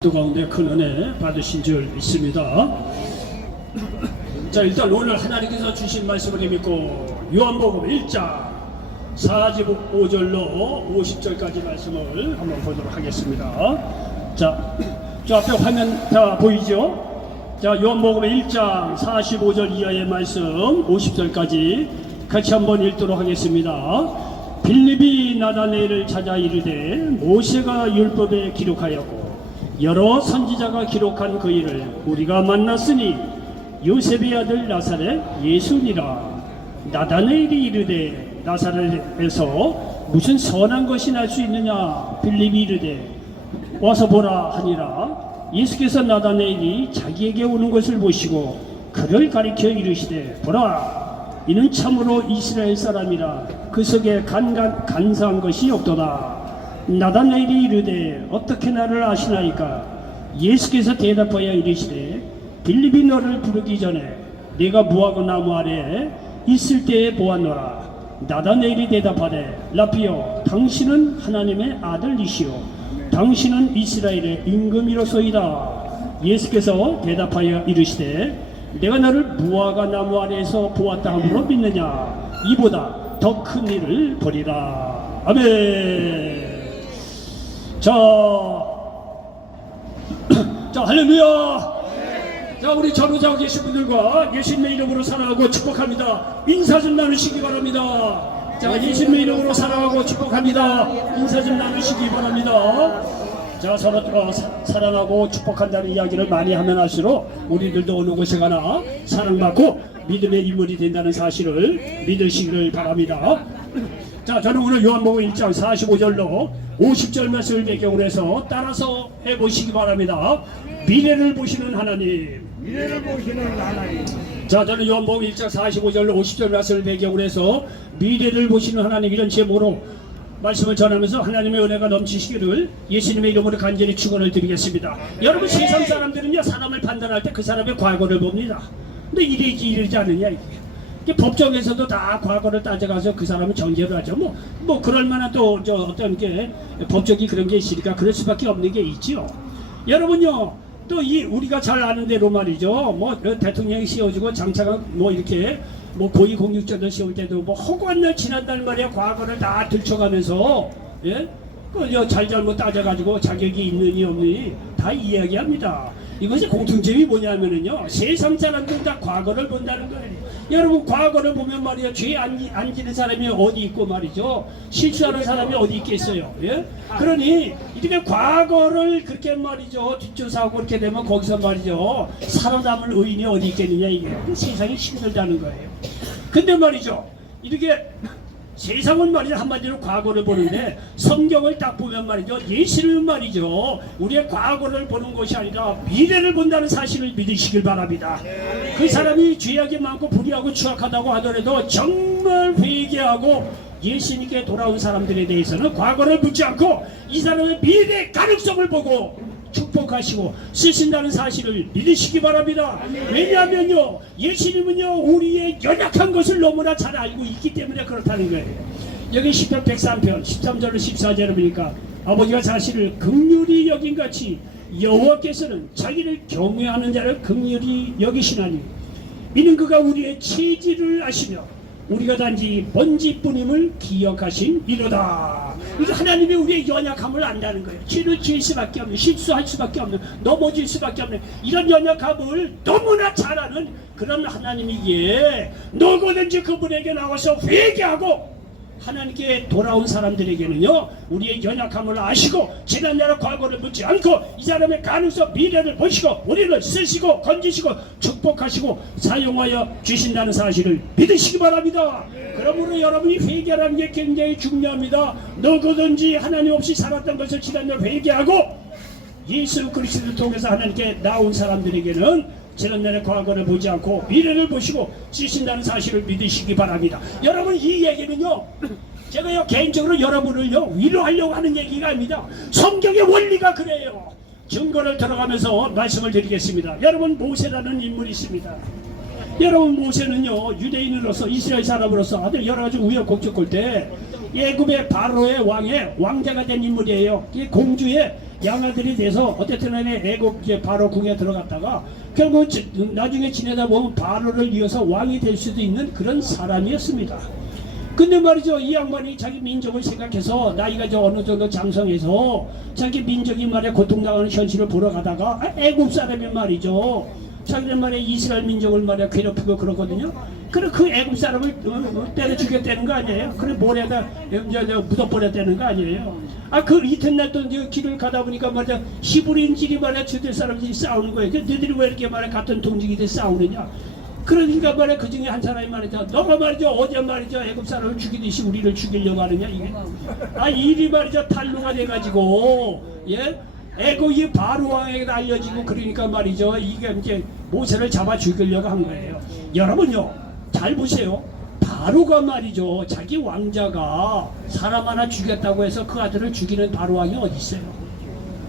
그 가운데 큰 은혜 받으신 줄 믿습니다. 자, 일단 오늘 하나님께서 주신 말씀을 믿고 요한복음 1장 45절로 50절까지 말씀을 한번 보도록 하겠습니다. 자, 저 앞에 화면 다 보이죠? 자, 요한복음 1장 45절 이하의 말씀 50절까지 같이 한번 읽도록 하겠습니다. 빌립이 나다네엘을 찾아 이르되 모세가 율법에 기록하였고 여러 선지자가 기록한 그 일을 우리가 만났으니 요셉의 아들 나사렛 예수니라. 나다네엘이 이르되 나사렛에서 무슨 선한 것이 날 수 있느냐. 빌립이 이르되 와서 보라 하니라. 예수께서 나다네엘이 자기에게 오는 것을 보시고 그를 가리켜 이르시되 보라, 이는 참으로 이스라엘 사람이라. 그 속에 간사한 것이 없도다. 나다나엘이 이르되 어떻게 나를 아시나이까. 예수께서 대답하여 이르시되 빌립이 너를 부르기 전에 내가 무화과 나무 아래에 있을 때에 보았노라. 나다나엘이 대답하되 라피여, 당신은 하나님의 아들이시오. 당신은 이스라엘의 임금이로소이다. 예수께서 대답하여 이르시되 내가 너를 무화과 나무 아래에서 보았다 함으로 믿느냐. 이보다 더 큰 일을 보리라. 아멘. 자, 할렐루야. 자, 우리 전후자고 계신 분들과 예수님의 이름으로 사랑하고 축복합니다. 인사 좀 나누시기 바랍니다. 자, 예수님의 이름으로 사랑하고 축복합니다. 인사 좀 나누시기 바랍니다. 자, 서로 사랑하고 축복한다는 이야기를 많이 하면 할수록 우리들도 어느 곳에 가나 사랑받고 믿음의 인물이 된다는 사실을 믿으시기를 바랍니다. 자, 저는 오늘 요한복음 1장 45절로 50절 말씀을 배경으로 해서 따라서 해보시기 바랍니다. 미래를 보시는 하나님. 미래를 보시는 하나님. 자, 저는 요한복음 1장 45절로 50절 말씀을 배경으로 해서 미래를 보시는 하나님, 이런 제목으로 말씀을 전하면서 하나님의 은혜가 넘치시기를 예수님의 이름으로 간절히 축원을 드리겠습니다. 여러분, 세상 사람들은요, 사람을 판단할 때 그 사람의 과거를 봅니다. 근데 이러지 않느냐 이게. 법정에서도 다 과거를 따져가서 그 사람은 정죄를 하죠. 뭐 그럴 만한 또 어떤 게 법적이 그런 게 있으니까 그럴 수밖에 없는 게 있지요. 여러분요, 또 이 우리가 잘 아는 대로 말이죠. 뭐 대통령이 씌워주고 장차가 뭐 이렇게 뭐 고위 공직자들 씌울 때도 뭐 허구한 날 지난달 말이야 과거를 다 들춰가면서 예? 그 잘잘못 따져가지고 자격이 있느니 없느니 다 이야기합니다. 이것이 공통점이 뭐냐면은요, 세상 사람들 다 과거를 본다는 거예요. 여러분, 과거를 보면 말이야, 죄 안 지는 사람이 어디 있고 말이죠, 실수하는 사람이 어디 있겠어요. 예? 그러니 이렇게 과거를 그렇게 말이죠 뒷조사하고 그렇게 되면 거기서 말이죠 살아남을 의인이 어디 있겠느냐. 이게 세상이 힘들다는 거예요. 근데 말이죠, 이렇게 세상은 말이죠 한마디로 과거를 보는데 성경을 딱 보면 말이죠, 예수는 말이죠 우리의 과거를 보는 것이 아니라 미래를 본다는 사실을 믿으시길 바랍니다. 그 사람이 죄악이 많고 불의하고 추악하다고 하더라도 정말 회개하고 예수님께 돌아온 사람들에 대해서는 과거를 묻지 않고 이 사람의 미래 가능성을 보고 축복하시고 쓰신다는 사실을 믿으시기 바랍니다. 왜냐하면요, 예수님은요 우리의 연약한 것을 너무나 잘 알고 있기 때문에 그렇다는 거예요. 여기 시편 103편 13절로 14절을 보니까 아버지가 자신을 긍휼히 여긴같이 여호와께서는 자기를 경외하는 자를 긍휼히 여기시나니 이는 그가 우리의 체질을 아시며 우리가 단지 먼지뿐임을 기억하신 이로다. 이제 하나님이 우리의 연약함을 안다는 거예요. 죄를 지을 수밖에 없는, 실수할 수밖에 없는, 넘어질 수밖에 없는 이런 연약함을 너무나 잘 아는 그런 하나님이기에 누구든지 그분에게 나와서 회개하고 하나님께 돌아온 사람들에게는요 우리의 연약함을 아시고 지난날 과거를 묻지 않고 이 사람의 가능성 미래를 보시고 우리를 쓰시고 건지시고 축복하시고 사용하여 주신다는 사실을 믿으시기 바랍니다. 그러므로 여러분이 회개라는 게 굉장히 중요합니다. 누구든지 하나님 없이 살았던 것을 지난날 회개하고 예수 그리스도를 통해서 하나님께 나온 사람들에게는 지난날의 과거를 보지 않고 미래를 보시고 쓰신다는 사실을 믿으시기 바랍니다. 여러분, 이 얘기는요 제가요 개인적으로 여러분을요 위로하려고 하는 얘기가 아닙니다. 성경의 원리가 그래요. 증거를 들어가면서 말씀을 드리겠습니다. 여러분, 모세라는 인물이 있습니다. 여러분, 모세는요 유대인으로서 이스라엘 사람으로서 아주 여러 가지 우여곡절 때 애굽의 바로의 왕의 왕자가 된 인물이에요. 이 공주의 양아들이 돼서 어쨌든 간에 애굽 이제 바로 궁에 들어갔다가 결국 나중에 지내다 보면 바로를 이어서 왕이 될 수도 있는 그런 사람이었습니다. 근데 말이죠, 이 양반이 자기 민족을 생각해서 나이가 이제 어느 정도 장성해서 자기 민족이 말이야 고통당하는 현실을 보러 가다가 애굽 사람이 말이죠, 자기들 말이야 이스라엘 민족을 말이야 괴롭히고 그러거든요. 그래 그 애굽 사람을 때려 죽였다는 거 아니에요? 그래 모래에다 묻어버렸다는 거 아니에요? 그 이튿날 또 이제 길을 가다 보니까 말이야 히브리인들이 말이야 저들 사람들이 싸우는 거예요. 너희들이 왜 이렇게 말이야 같은 동족이들 싸우느냐? 그러니까 말이야 그 중에 한 사람이 말이죠, 너가 말이죠 어제 말이죠 애굽 사람을 죽이듯이 우리를 죽이려고 하느냐 이게. 일이 말이죠 탈루가 돼가지고 애굽이 바로 왕에게 알려지고 그러니까 말이죠 이게 이제 모세를 잡아 죽이려고 한 거예요. 여러분요 잘 보세요. 바로가 말이죠 자기 왕자가 사람 하나 죽였다고 해서 그 아들을 죽이는 바로 왕이 어디 있어요?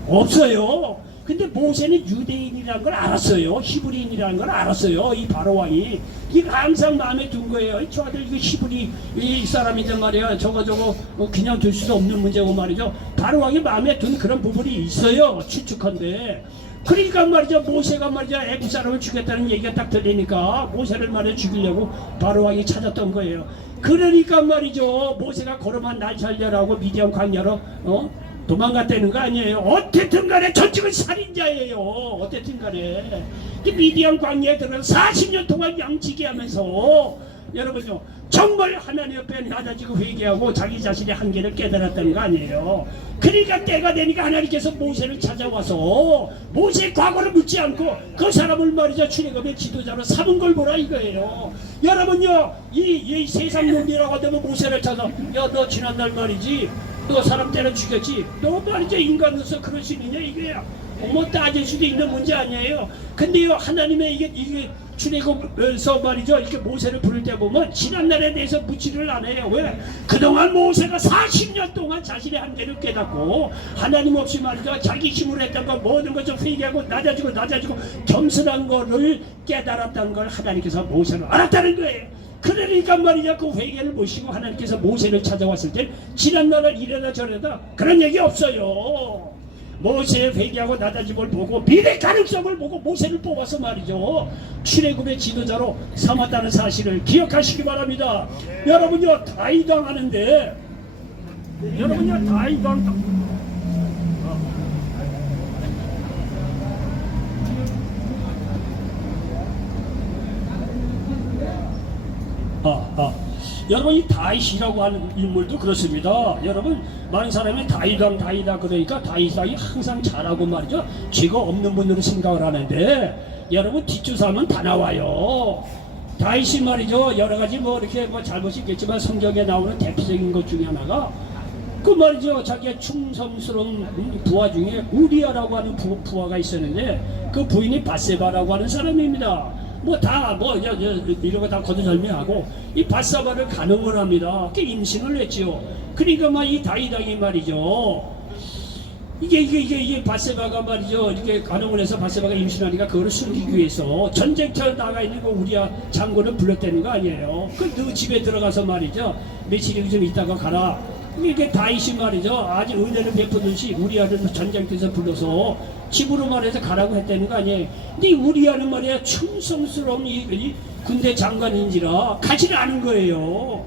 없어요. 근데 모세는 유대인이라는 걸 알았어요. 히브리인이라는 걸 알았어요. 이 바로 왕이 이거 항상 마음에 둔 거예요. 저 아들 이거 히브리 이 사람이란 말이야. 저거 그냥 둘 수도 없는 문제고 말이죠. 바로 왕이 마음에 둔 그런 부분이 있어요. 추측한데. 그러니까 말이죠 모세가 말이죠 애굽 사람을 죽였다는 얘기가 딱 들리니까 모세를 말이죠 죽이려고 바로 왕이 찾았던 거예요. 그러니까 말이죠 모세가 걸어만 날 살려라고 미디안 광야로 도망갔다는 거 아니에요. 어쨌든 간에 전직은 살인자예요. 어쨌든 간에 이 미디안 광야에 들어서 40년 동안 양치기 하면서 여러분요 정말 하나님 옆에 낮아지고 회개하고 자기 자신의 한계를 깨달았다는 거 아니에요. 그러니까 때가 되니까 하나님께서 모세를 찾아와서 모세의 과거를 묻지 않고 그 사람을 말이죠 출애굽의 지도자로 삼은 걸 보라 이거예요. 여러분요 이 세상 놈이라고 하면 모세를 찾아 너 지난날 말이지 너 사람 때려 죽였지 너 말이죠 인간으로서 그럴 수 있느냐 이거야. 따질 수도 있는 문제 아니에요. 근데요 하나님의 이게 출애굽에서 말이죠 이렇게 모세를 부를 때 보면 지난날에 대해서 묻지를 않아요. 왜? 그동안 모세가 40년 동안 자신의 한계를 깨닫고 하나님 없이 말이죠 자기 힘으로 했던 거 모든 것 좀 회개하고 낮아지고 겸손한 거를 깨달았다는 걸 하나님께서 모세를 알았다는 거예요. 그러니까 말이냐 그 회개를 모시고 하나님께서 모세를 찾아왔을 때 지난날을 이래다 저래다 그런 얘기 없어요. 모세의 회개하고 낮아짐을 보고 미래 가능성을 보고 모세를 뽑아서 말이죠 출애굽의 지도자로 삼았다는 사실을 기억하시기 바랍니다. 여러분요 다이당 하는데 여러분요 다이당 여러분 이 다윗이라고 하는 인물도 그렇습니다. 여러분 많은 사람이 다이다 그러니까 다윗이 항상 잘하고 말이죠 죄가 없는 분으로 생각을 하는데 여러분 뒷조사하면 다 나와요. 다윗이 말이죠 여러가지 이렇게 잘못이 있겠지만 성경에 나오는 대표적인 것 중에 하나가 그 말이죠 자기의 충성스러운 부하 중에 우리아라고 하는 부하가 있었는데 그 부인이 바세바라고 하는 사람입니다. 이런 거 다 거듭 설명하고 이 바세바를 간음을 합니다. 그 임신을 했지요. 그러니까 이 다윗왕이 말이죠 이게 바세바가 말이죠 이렇게 간음을 해서 바세바가 임신하니까 그거를 숨기기 위해서 전쟁터에 나가 있는 그 우리아 장군을 불렀다는 거 아니에요. 너 집에 들어가서 말이죠 며칠 좀 있다가 가라. 이게 다윗이 말이죠 아주 은혜를 베푸듯이 우리아를 전쟁터에서 불러서 집으로 말해서 가라고 했다는 거 아니에요. 근데 우리아는 말이야 충성스러운 이 군대 장관인지라 가지를 않은 거예요.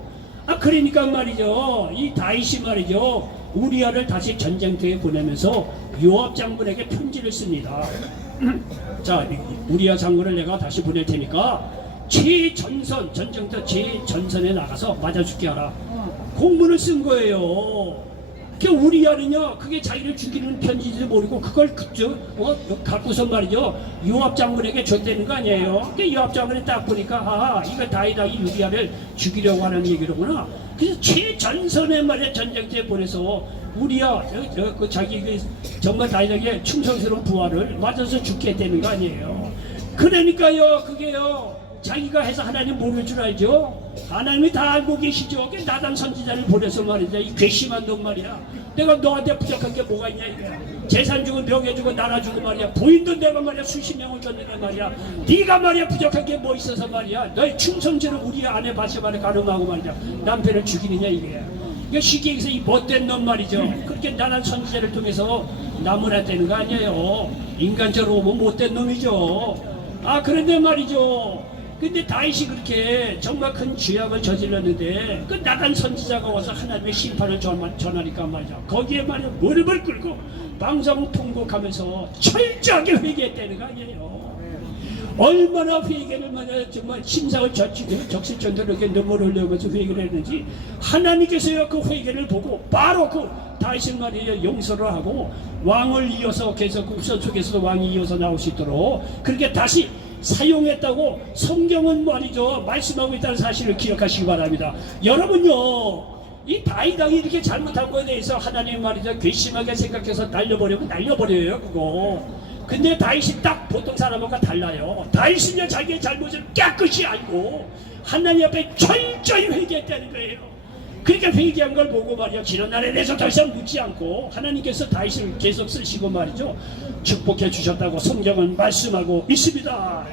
그러니까 말이죠 이 다윗이 말이죠 우리아를 다시 전쟁터에 보내면서 요압 장군에게 편지를 씁니다. 자 우리아 장군을 내가 다시 보낼 테니까 전쟁터 최전선에 나가서 맞아 죽게 하라. 공문을 쓴 거예요. 우리아는요 그게 자기를 죽이는 편지도 모르고 그걸 갖고서 말이죠 요압 장군에게 줬다는 거 아니에요. 요압 장군이 딱 보니까 이거 다윗이 우리아를 죽이려고 하는 얘기로구나. 그래서 최전선에 말이야 전쟁터에 보내서 우리아 자기 정말 다윗에게 충성스러운 부하를 맞아서 죽게 했다는 거 아니에요. 그러니까요 그게요 자기가 해서 하나님 모를 줄 알죠. 하나님이 다 알고 계시죠. 나단 선지자를 보내서 말이야 이 괘씸한 놈 말이야 내가 너한테 부족한 게 뭐가 있냐 이거야. 재산 주고 명예 주고 나라 주고 말이야 부인도 내가 말이야 수십 명을 줬는데 말이야 네가 말이야 부족한 게 뭐 있어서 말이야 너의 충성지를 우리 아내 바세바를 가늠하고 말이야 남편을 죽이느냐 이거야. 이게 쉽게 얘기해서 이 못된 놈 말이죠. 그렇게 나란 선지자를 통해서 나무랐다는 거 아니에요. 인간적으로 보면 못된 놈이죠. 아 그런데 말이죠. 근데 다윗이 그렇게 정말 큰 죄악을 저질렀는데 그 나간 선지자가 와서 하나님의 심판을 전하니까 말이죠. 거기에 말이죠. 무릎을 꿇고 방송통곡하면서 철저하게 회개했다는 거 아니에요. 얼마나 회개를 만약 정말 심상을 적실 정도로 이렇게 눈물을 흘려면서 회개를 했는지 하나님께서요 그 회개를 보고 바로 그 다윗을 말이에요 용서를 하고 왕을 이어서 계속 그 우선 속에서도 왕이 이어서 나올 수 있도록 그렇게 다시 사용했다고 성경은 말이죠 말씀하고 있다는 사실을 기억하시기 바랍니다. 여러분요 이 다윗 왕이 이렇게 잘못한 거에 대해서 하나님 말이죠 괘씸하게 생각해서 날려버리면 날려버려요 그거. 근데 다윗이 딱 보통 사람과 달라요. 다윗은요 자기의 잘못을 깨끗이 알고 하나님 앞에 철저히 회개했다는 거예요. 그러니까 회개한 걸 보고 말이야 지난 날에 대해서 더 이상 묻지 않고 하나님께서 다윗을 계속 쓰시고 말이죠 축복해 주셨다고 성경은 말씀하고 있습니다.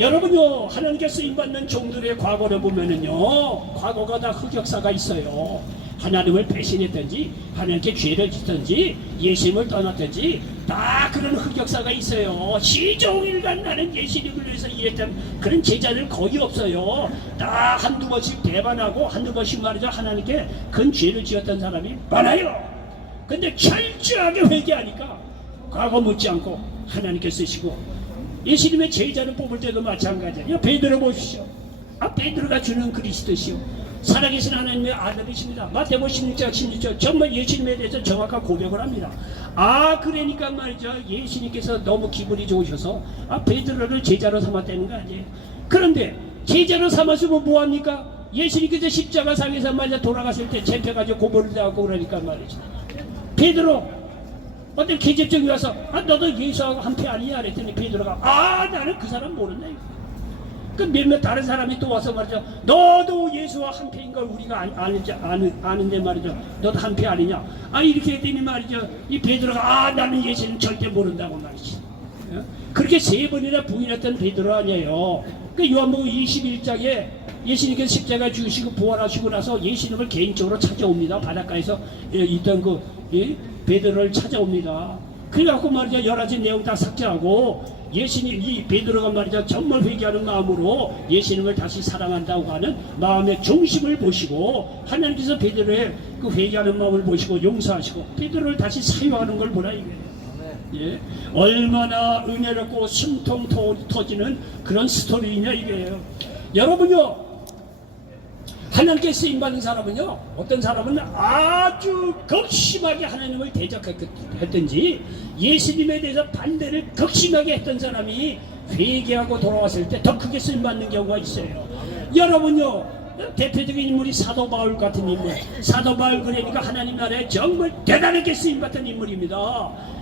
여러분요 하나님께 쓰임받는 종들의 과거를 보면은요 과거가 다 흑역사가 있어요. 하나님을 배신했든지 하나님께 죄를 짓든지 예수님을 떠났든지 다 그런 흑역사가 있어요. 시종일관 나는 예수님을 위해서 일했던 그런 제자들 거의 없어요. 다 한두 번씩 배반하고 한두 번씩 말이죠 하나님께 큰 죄를 지었던 사람이 많아요. 근데 철저하게 회개하니까 과거 묻지 않고 하나님께 쓰시고 예수님의 제자를 뽑을 때도 마찬가지예요. 베드로 보십시오. 아 베드로가 주는 그리스도시요 살아계신 하나님의 아들이십니다. 마태복음 16장 16절 정말 예수님에 대해서 정확한 고백을 합니다. 아 그러니까 말이죠 예수님께서 너무 기분이 좋으셔서 아 베드로를 제자로 삼았다는 거 아니에요. 그런데 제자로 삼았으면 뭐합니까? 예수님께서 십자가상에서 말이죠 돌아갔을 때 잡혀가지고 고문을 당하고 그러니까 말이죠 베드로 어떤 계집종이 와서 아 너도 예수하고 한패 아니냐 그랬더니 베드로가 아 나는 그 사람 모른다 이거. 그 몇몇 다른 사람이 또 와서 말이죠 너도 예수와 한패인 걸 우리가 아는데 말이죠 너도 한패 아니냐 아 이렇게 했더니 말이죠 이 베드로가 아 나는 예수는 절대 모른다고 말이지. 그렇게 세 번이나 부인했던 베드로 아니에요. 그 요한복음 21장에 예수님께서 십자가 죽으시고 부활하시고 나서 예수님을 개인적으로 찾아옵니다. 바닷가에서 있던 그 베드로를 찾아옵니다. 그래갖고 말이죠 여러 가지 내용 다 삭제하고 예수님 이 베드로가 말이죠 정말 회개하는 마음으로 예수님을 다시 사랑한다고 하는 마음의 중심을 보시고 하나님께서 베드로의 그 회개하는 마음을 보시고 용서하시고 베드로를 다시 사유하는 걸 보라 이거예요. 예, 얼마나 은혜롭고 숨통 터지는 그런 스토리냐 이거예요. 여러분요 하나님께 쓰임받는 사람은요 어떤 사람은 아주 극심하게 하나님을 대적했든지 예수님에 대해서 반대를 극심하게 했던 사람이 회개하고 돌아왔을 때 더 크게 쓰임받는 경우가 있어요. 여러분요 대표적인 인물이 사도 바울 같은 인물. 사도 바울 그러니까 하나님 나라에 정말 대단하게 쓰임받던 인물입니다.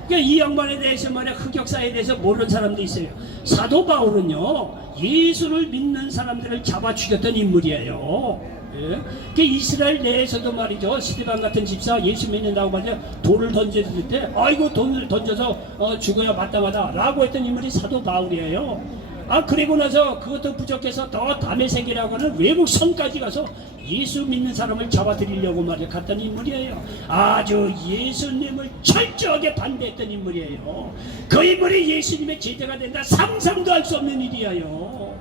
그러니까 이 양반에 대해서 말이야 흑역사에 대해서 모르는 사람도 있어요. 사도 바울은요 예수를 믿는 사람들을 잡아 죽였던 인물이에요. 예? 그 이스라엘 내에서도 말이죠 스데반 같은 집사 예수 믿는다고 말이죠 돌을 던졌을 때 아이고 돈을 던져서 죽어야 마땅하다 라고 했던 인물이 사도 바울이에요. 아 그리고 나서 그것도 부족해서 더 다메섹이라고 하는 외국 성까지 가서 예수 믿는 사람을 잡아들이려고 말이야 갔던 인물이에요. 아주 예수님을 철저하게 반대했던 인물이에요. 그 인물이 예수님의 제자가 된다 상상도 할 수 없는 일이에요.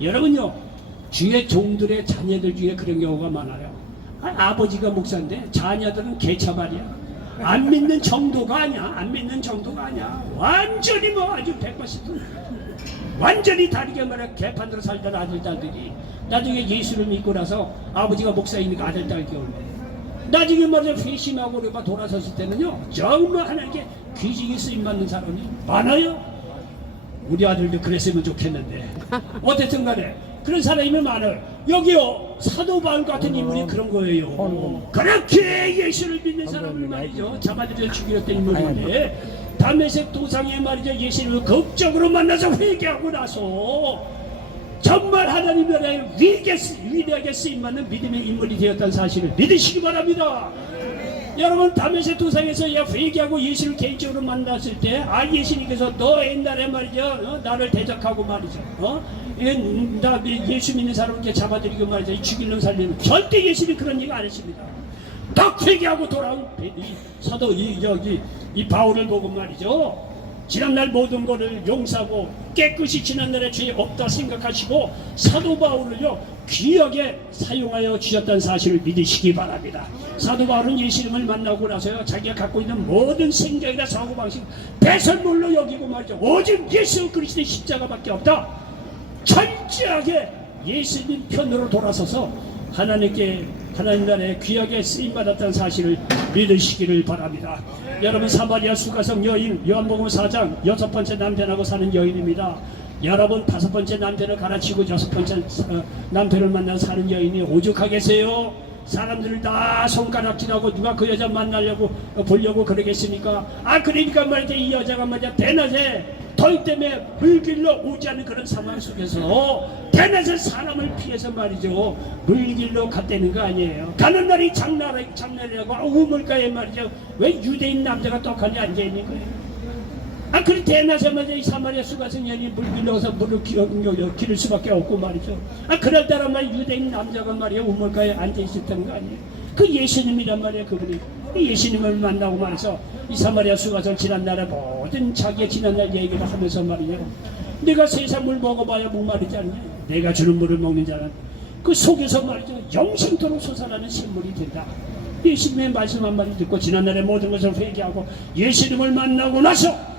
여러분요 주의 종들의 자녀들 중에 그런 경우가 많아요. 아버지가 목사인데 자녀들은 개차발이야. 안 믿는 정도가 아니야. 안 믿는 정도가 아니야. 완전히 뭐 아주 100% 완전히 다르게 말해 개판으로 살던 아들딸들이 나중에 예수를 믿고 나서 아버지가 목사이니까 아들딸 겨울 나중에 말해 회심하고 그러고 돌아섰을 때는요 정말 하나님께 귀중히 쓰임받는 사람이 많아요. 우리 아들도 그랬으면 좋겠는데 어쨌든 간에 그런 사람이 많아요. 여기요 사도 바울 같은 인물이 그런 거예요. 그렇게 예수를 믿는 사람을 말이죠 잡아들여 죽였던 인물인데 다메섹 도상에 말이죠 예수님을 극적으로 만나서 회개하고 나서 정말 하나님 나라에 위대하게 쓰임받는 믿음의 인물이 되었다는 사실을 믿으시기 바랍니다. 여러분 다메섹 도상에서 회개하고 예수를 개인적으로 만났을 때 예수님께서 너 옛날에 말이죠 나를 대적하고 말이죠 나 예수 믿는 사람을 잡아들이고 말이죠 죽이는 살리는 절대 예수님 그런 얘기 안 했습니다. 딱 회개하고 돌아온 이 사도 이 바울을 보고 말이죠. 지난날 모든 것을 용서하고 깨끗이 지난날의 죄 없다 생각하시고 사도 바울을요 귀하게 사용하여 주셨다는 사실을 믿으시기 바랍니다. 사도 바울은 예수님을 만나고 나서요 자기가 갖고 있는 모든 생각이나 사고방식 배설물로 여기고 말이죠. 오직 예수 그리스도의 십자가밖에 없다. 철저하게 예수님 편으로 돌아서서 하나님 나라에 귀하게 쓰임받았다는 사실을 믿으시기를 바랍니다. 여러분, 사마리아 수가성 여인 요한복음 4장 6번째 남편하고 사는 여인입니다. 여러분, 5번째 남편을 갈아치고 6번째 남편을 만나 사는 여인이 오죽하겠어요? 사람들을 다 손가락질하고 누가 그 여자 만나려고 보려고 그러겠습니까? 그러니까 말이죠, 이 여자가 말이야 대낮에 더위 때문에 물길로 오지 않은 그런 상황 속에서 대낮에 사람을 피해서 말이죠 물길로 갔다는 거 아니에요. 가는 날이 장날이라고 우물가에 말이죠 왜 유대인 남자가 떡하니 앉아있는 거예요. 그래 대낮에 말이죠 이 사마리아 수가성 여인이 물길로 가서 물을 기를 수밖에 없고 말이죠. 그럴 때라 말이야 유대인 남자가 말이야 우물가에 앉아있었던 거 아니에요. 그 예수님이란 말이에요. 그분이 예수님을 만나고 말해서 이 사마리아 수가성 지난날의 모든 자기의 지난날 얘기를 하면서 말이에요. 내가 세상 물 먹어봐야 목마르지 않냐. 내가 주는 물을 먹는 자는 그 속에서 말이죠 영생토록 솟아나는 샘물이 된다. 예수님의 말씀 한마디 듣고 지난날의 모든 것을 회개하고 예수님을 만나고 나서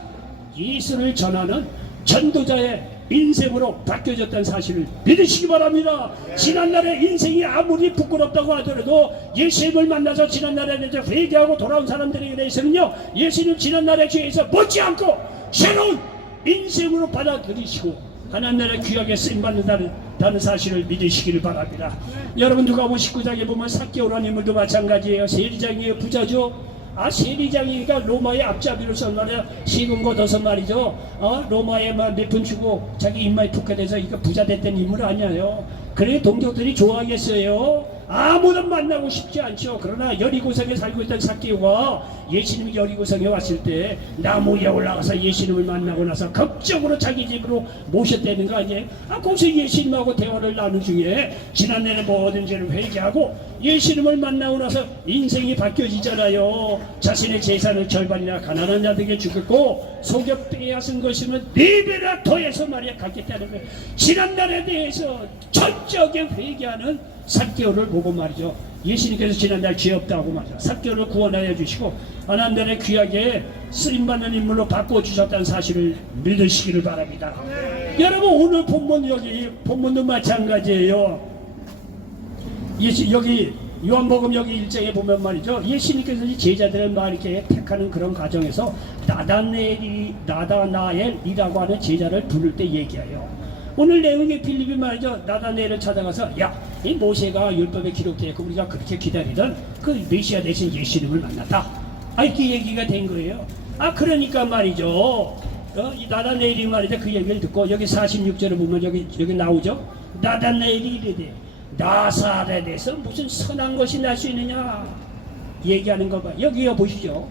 예수를 전하는 전도자의 인생으로 바뀌어졌다는 사실을 믿으시기 바랍니다. 지난날의 인생이 아무리 부끄럽다고 하더라도 예수님을 만나서 지난날에 대해서 회개하고 돌아온 사람들에게 대해서는요 예수님 지난날의 죄에서 못지않고 새로운 인생으로 받아들이시고 하나님 나라에 귀하게 쓰임받는다는 사실을 믿으시기를 바랍니다. 여러분, 누가복음 19장에 보면 삭개오라는 인물도 마찬가지예요. 세리장이에요. 부자죠. 세리장이니까 로마의 앞잡이로서 말이야 세금 걷어서 말이죠 로마에만 몇 푼 주고 자기 입맛이 푹해돼서 이거 부자 됐던 인물 아니에요. 그래 동족들이 좋아하겠어요? 아무도 만나고 싶지 않죠. 그러나 여리고성에 살고 있던 삭개오가 예수님이 여리고성에 왔을 때 나무 위에 올라가서 예수님을 만나고 나서 극적으로 자기 집으로 모셨다는 거 아니에요? 거기서 예수님하고 대화를 나눈 중에 지난날의 모든 죄를 회개하고 예수님을 만나고 나서 인생이 바뀌어지잖아요. 자신의 재산을 절반이나 가난한 자들에게 주겠고 속여 빼앗은 것이면 4배나 더해서 말이야 갖겠다는 거예요. 지난날에 대해서 철저하게 회개하는 삭개오를 보고 말이죠 예수님께서 지난날 죄 없다고 말이죠 삭개오를 구원하여 주시고 하나님 나라에 귀하게 쓰임받는 인물로 바꿔주셨다는 사실을 믿으시기를 바랍니다. 여러분, 오늘 본문 여기 본문도 마찬가지예요. 여기 요한복음 여기 1장에 보면 말이죠 예수님께서 제자들을 막 이렇게 택하는 그런 과정에서 나다나엘이라고 하는 제자를 부를 때 얘기해요. 오늘 내용의 빌립이 말이죠 나다나엘을 찾아가서 이 모세가 율법에 기록되어 있고 우리가 그렇게 기다리던 그 메시아 대신 예수님을 만났다. 이렇게 얘기가 된 거예요. 그러니까 말이죠 이 나다나엘이 말이죠 그 얘기를 듣고 여기 46절을 보면 여기 나오죠. 나다나엘이 이르되 나사렛에서 무슨 선한 것이 날 수 있느냐 얘기하는 거 봐. 여기요 보시죠.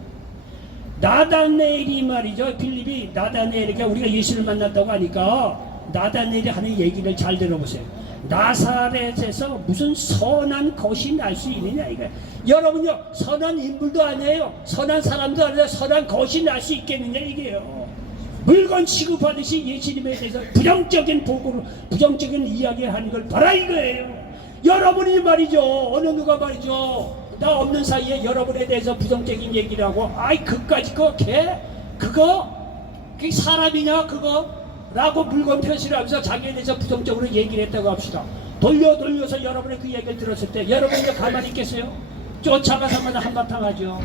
나다나엘이 말이죠 빌립이 나다나엘에게 우리가 예수를 만났다고 하니까 나다나엘이 하는 얘기를 잘 들어보세요. 나사렛에서 무슨 선한 것이 날 수 있느냐 이거예요. 여러분요 선한 인물도 아니에요. 선한 사람도 아니에요. 선한 것이 날 수 있겠느냐 이게요. 물건 취급하듯이 예수님에 대해서 부정적인 보고로 부정적인 이야기를 하는 걸 봐라 이거예요. 여러분이 말이죠 어느 누가 말이죠 나 없는 사이에 여러분에 대해서 부정적인 얘기를 하고 그까짓 거 그게 사람이냐 그거 라고 물건 표시를 하면서 자기에 대해서 부정적으로 얘기를 했다고 합시다. 돌려서 여러분의 그 얘기를 들었을 때 여러분이 가만히 있겠어요? 쫓아가서만 한바탕 하죠.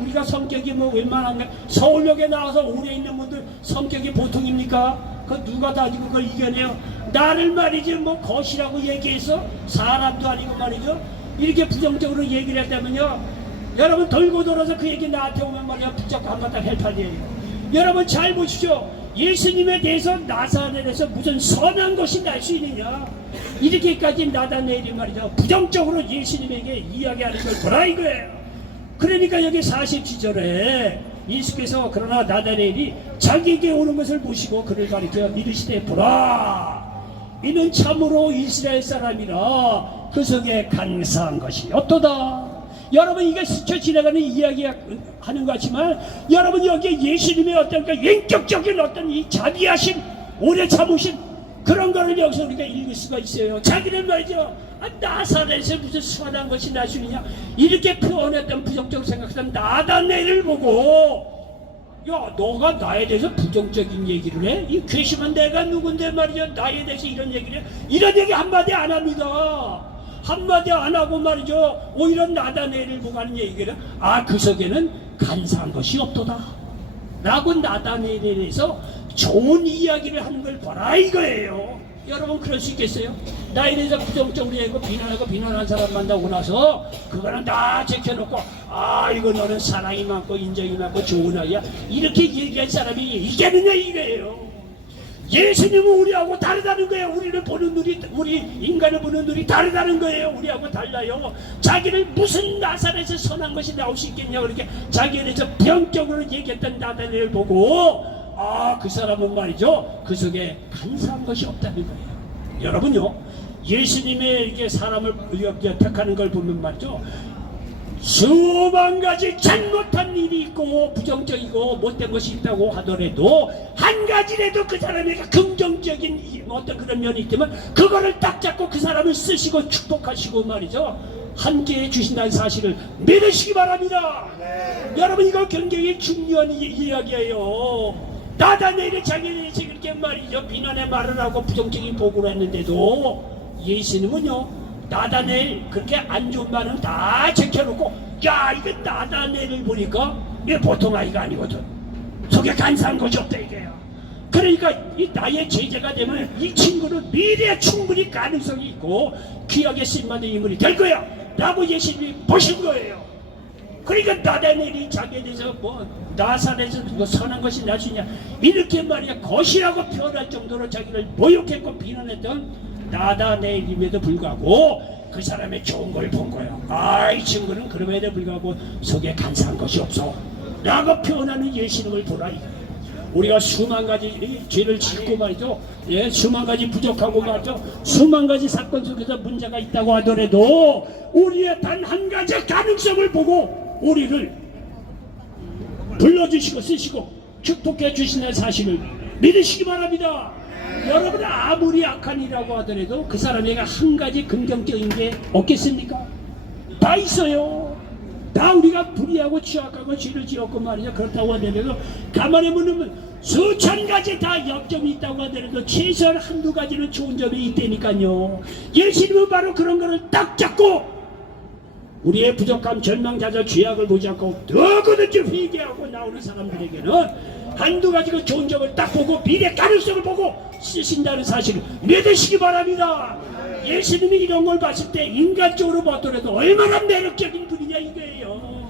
우리가 성격이 뭐 웬만한 게 서울역에 나와서 오래 있는 분들 성격이 보통입니까? 그 누가 다 그걸 이겨내요? 나를 말이지 뭐 것이라고 얘기해서 사람도 아니고 말이죠 이렇게 부정적으로 얘기를 했다면요 여러분 돌고 돌아서 그 얘기 나한테 오면 말이야 붙잡고 한바탕 할 판이에요. 여러분 잘 보십시오. 예수님에 대해서 나사렛에서 무슨 선한 것이 날 수 있느냐 이렇게까지 나다나엘이 말이죠 부정적으로 예수님에게 이야기하는 걸 보라 이거예요. 그러니까 여기 47절에 예수께서 그러나 나다나엘이 자기에게 오는 것을 보시고 그를 가리켜 이르시되 보라 이는 참으로 이스라엘 사람이라 그 속에 간사한 것이 어떠다. 여러분 이게 스쳐 지나가는 이야기 하는 것 같지만 여러분 여기에 예수님의 어떤 그 인격적인 어떤 이 자비하신 오래 참으신 그런 거를 여기서 우리가 읽을 수가 있어요. 자기는 말이죠. 나사렛에서 무슨 선한 것이 나시느냐 이렇게 표현했던 부정적으로 생각했던 나다네를 보고 야 너가 나에 대해서 부정적인 얘기를 해? 이 괘씸한 내가 누군데 말이죠. 나에 대해서 이런 얘기를 해? 이런 얘기 한마디 안 합니다. 한마디 안 하고 말이죠. 오히려 나다네를 보고 하는 얘기를 그 속에는 간사한 것이 없도다 라고 나다네에 대해서 좋은 이야기를 하는 걸 봐라 이거예요. 여러분 그럴 수 있겠어요? 나에 대해서 부정적으로 얘기하고 비난하고 비난한 사람 만나고 나서 그거는 다 제껴놓고 이거 너는 사랑이 많고 인정이 많고 좋은 아이야 이렇게 얘기할 사람이 이게느냐 이거예요. 예수님은 우리하고 다르다는 거예요. 우리를 보는 눈이 우리 인간을 보는 눈이 다르다는 거예요. 우리하고 달라요. 자기를 무슨 나사렛에서 선한 것이 나올 수 있겠냐 그렇게 자기에 대해서 부정적으로 얘기했던 나다네를 보고 그 사람은 말이죠. 그 속에 간사한 것이 없다는 거예요. 여러분요. 예수님의 이렇게 사람을 이렇게 택하는 걸 보면 말이죠. 수만 가지 잘못한 일이 있고 부정적이고 못된 것이 있다고 하더라도 한 가지라도 그 사람에게 긍정적인 어떤 그런 면이 있다면 그거를 딱 잡고 그 사람을 쓰시고 축복하시고 말이죠. 함께 해주신다는 사실을 믿으시기 바랍니다. 여러분 이거 굉장히 중요한 이야기예요. 나다네일이 자기에 대해서 그렇게 말이죠. 비난의 말을 하고 부정적인 보고를 했는데도 예수님은요. 나다네일 그렇게 안 좋은 말은 다 제껴놓고 야 이게 나다네일을 보니까 이게 보통 아이가 아니거든. 속에 간사한 것이 없다 이게요. 그러니까 이 나의 제자가 되면 이 친구는 미래에 충분히 가능성이 있고 귀하게 쓰임받는 인물이 될 거야 라고 예수님이 보신 거예요. 그러니까 나다네일이 자기에 대해서 나사렛에서 뭐 선한 것이 나시냐 이렇게 말이야 것이라고 표현할 정도로 자기를 모욕했고 비난했던 나다네일임에도 불구하고 그 사람의 좋은 걸 본 거예요. 이 친구는 그럼에도 불구하고 속에 간사한 것이 없어 라고 표현하는 예수님을 보라. 우리가 수만 가지 죄를 짓고 말이죠. 수만 가지 부족하고 말이죠. 수만 가지 사건 속에서 문제가 있다고 하더라도 우리의 단 한 가지 가능성을 보고 우리를 불러주시고 쓰시고 축복해 주시는 사실을 믿으시기 바랍니다. 여러분 아무리 악한 일이라고 하더라도 그 사람에게 한 가지 긍정적인 게 없겠습니까? 다 있어요. 다 우리가 불의하고 취약하고 죄를 지었고 말이죠. 그렇다고 하더라도 가만히 보면 수천 가지 다 약점이 있다고 하더라도 최소한 한두 가지는 좋은 점이 있다니까요. 예수님은 바로 그런 거를 딱 잡고 우리의 부족함, 절망, 좌절, 죄악을 보지 않고 누구든지 회개하고 나오는 사람들에게는 한두 가지 그 좋은 점을 딱 보고 미래 가능성을 보고 쓰신다는 사실을 믿으시기 바랍니다. 예수님이 이런 걸 봤을 때 인간적으로 보더라도 얼마나 매력적인 분이냐 이거예요.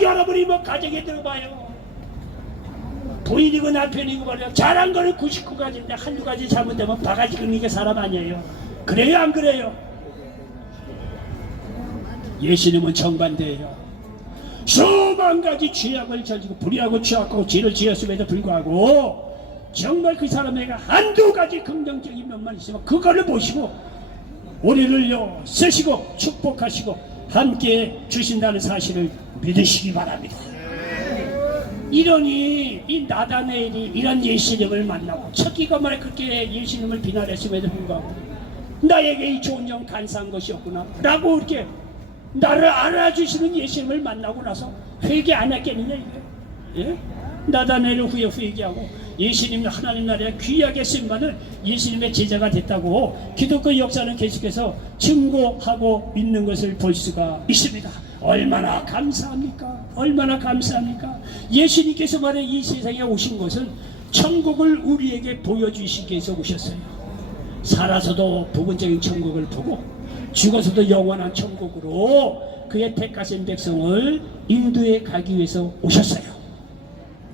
여러분이 가정에 들어봐요. 부인이고 남편이고 말이야 잘한 거는 99가지인데 한두 가지 잘못되면 바가지 긁는 게 사람 아니에요. 그래요 안 그래요? 예수님은 정반대예요. 수만 가지 죄악을 저지고 불의하고 취약하고 죄를 지었음에도 불구하고 정말 그 사람에게 한두 가지 긍정적인 면만 있으면 그거를 보시고 우리를요 쓰시고 축복하시고 함께 주신다는 사실을 믿으시기 바랍니다. 이러니 이 나다네일이 이런 예수님을 만나고 첫기가 말에 그렇게 예수님을 비난했음에도 불구하고 나에게 이 좋은 점 간사한 것이 없구나 라고 이렇게 나를 알아주시는 예수님을 만나고 나서 회개 안 했겠느냐 이게? 나다네일 후에 회개하고 예수님 하나님 나라에 귀하게 쓰임받는 예수님의 제자가 됐다고 기독교 역사는 계속해서 증거하고 있는 것을 볼 수가 있습니다. 얼마나 감사합니까? 얼마나 감사합니까? 예수님께서 말해 이 세상에 오신 것은 천국을 우리에게 보여주시기 위해서 오셨어요. 살아서도 부분적인 천국을 보고 죽어서도 영원한 천국으로 그의 택하신 백성을 인도해 가기 위해서 오셨어요.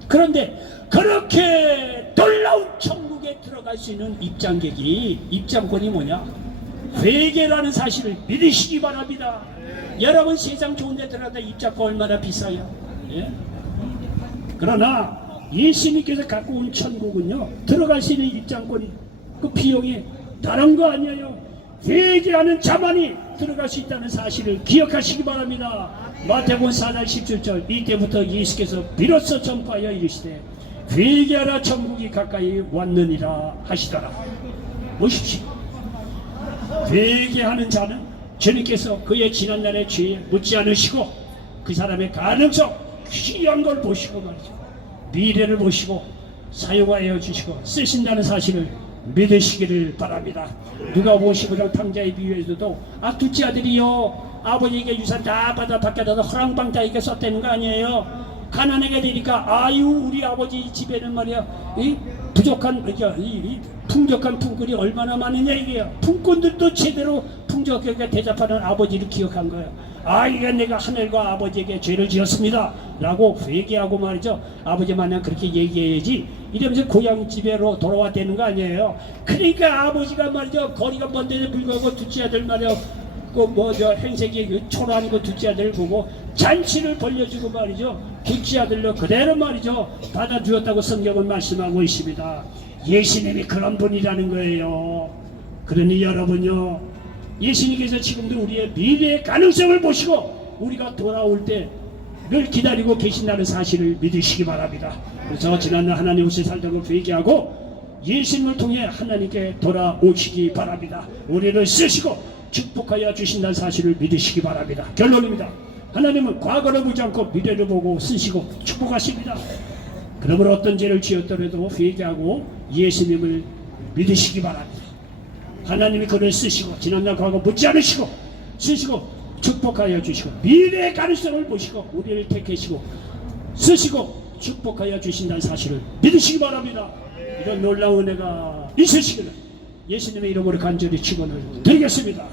그런데 그렇게 놀라운 천국에 들어갈 수 있는 입장권이 뭐냐? 회개라는 사실을 믿으시기 바랍니다. 여러분 세상 좋은 데 들어가다 입장권 얼마나 비싸요? 그러나 예수님께서 갖고 온 천국은요 들어갈 수 있는 입장권이 그 비용이 다른 거 아니에요. 회개하는 자만이 들어갈 수 있다는 사실을 기억하시기 바랍니다. 마태복음 4장 17절 이때부터 예수께서 비로소 전파하여 이르시되 회개하라 천국이 가까이 왔느니라 하시더라. 보십시오. 회개하는 자는 주님께서 그의 지난날의 죄에 묻지 않으시고 그 사람의 가능성 귀한 걸 보시고 말이죠. 미래를 보시고 사용하여 주시고 쓰신다는 사실을 믿으시기를 바랍니다. 누가 55장 탕자의 비유에서도 둘째 아들이요 아버지에게 유산 다 받아 밖에다가 허랑방탕하게 썼다는 거 아니에요. 가난하게 되니까 아유 우리 아버지 집에는 말이야 이 부족한 이 풍족한 품꾼이 얼마나 많으냐 이게요. 품꾼들도 제대로 풍족하게 대접하는 아버지를 기억한 거예요. 이게 내가 하늘과 아버지에게 죄를 지었습니다 라고 회개하고 말이죠. 아버지 마냥 그렇게 얘기해야지 이러면서 고향 집에로 돌아왔다는 거 아니에요. 그러니까 아버지가 말이죠 거리가 먼데도 불구하고 둘째 아들 말이요 행색이 초라한 거 둘째 아들 보고 잔치를 벌려주고 말이죠. 둘째 아들로 그대로 말이죠 받아주었다고 성경은 말씀하고 있습니다. 예수님이 그런 분이라는 거예요. 그러니 여러분요 예수님께서 지금도 우리의 미래의 가능성을 보시고 우리가 돌아올 때 늘 기다리고 계신다는 사실을 믿으시기 바랍니다. 그래서 지난날 하나님 없이 살다고 회개하고 예수님을 통해 하나님께 돌아오시기 바랍니다. 우리를 쓰시고 축복하여 주신다는 사실을 믿으시기 바랍니다. 결론입니다. 하나님은 과거를 보지 않고 미래를 보고 쓰시고 축복하십니다. 그러므로 어떤 죄를 지었더라도 회개하고 예수님을 믿으시기 바랍니다. 하나님이 그를 쓰시고 지난날 과거 묻지 않으시고 쓰시고 축복하여 주시고 미래의 가능성을 보시고 우리를 택하시고 쓰시고 축복하여 주신다는 사실을 믿으시기 바랍니다. 이런 놀라운 은혜가 있으시기를 예수님의 이름으로 간절히 축원을 드리겠습니다.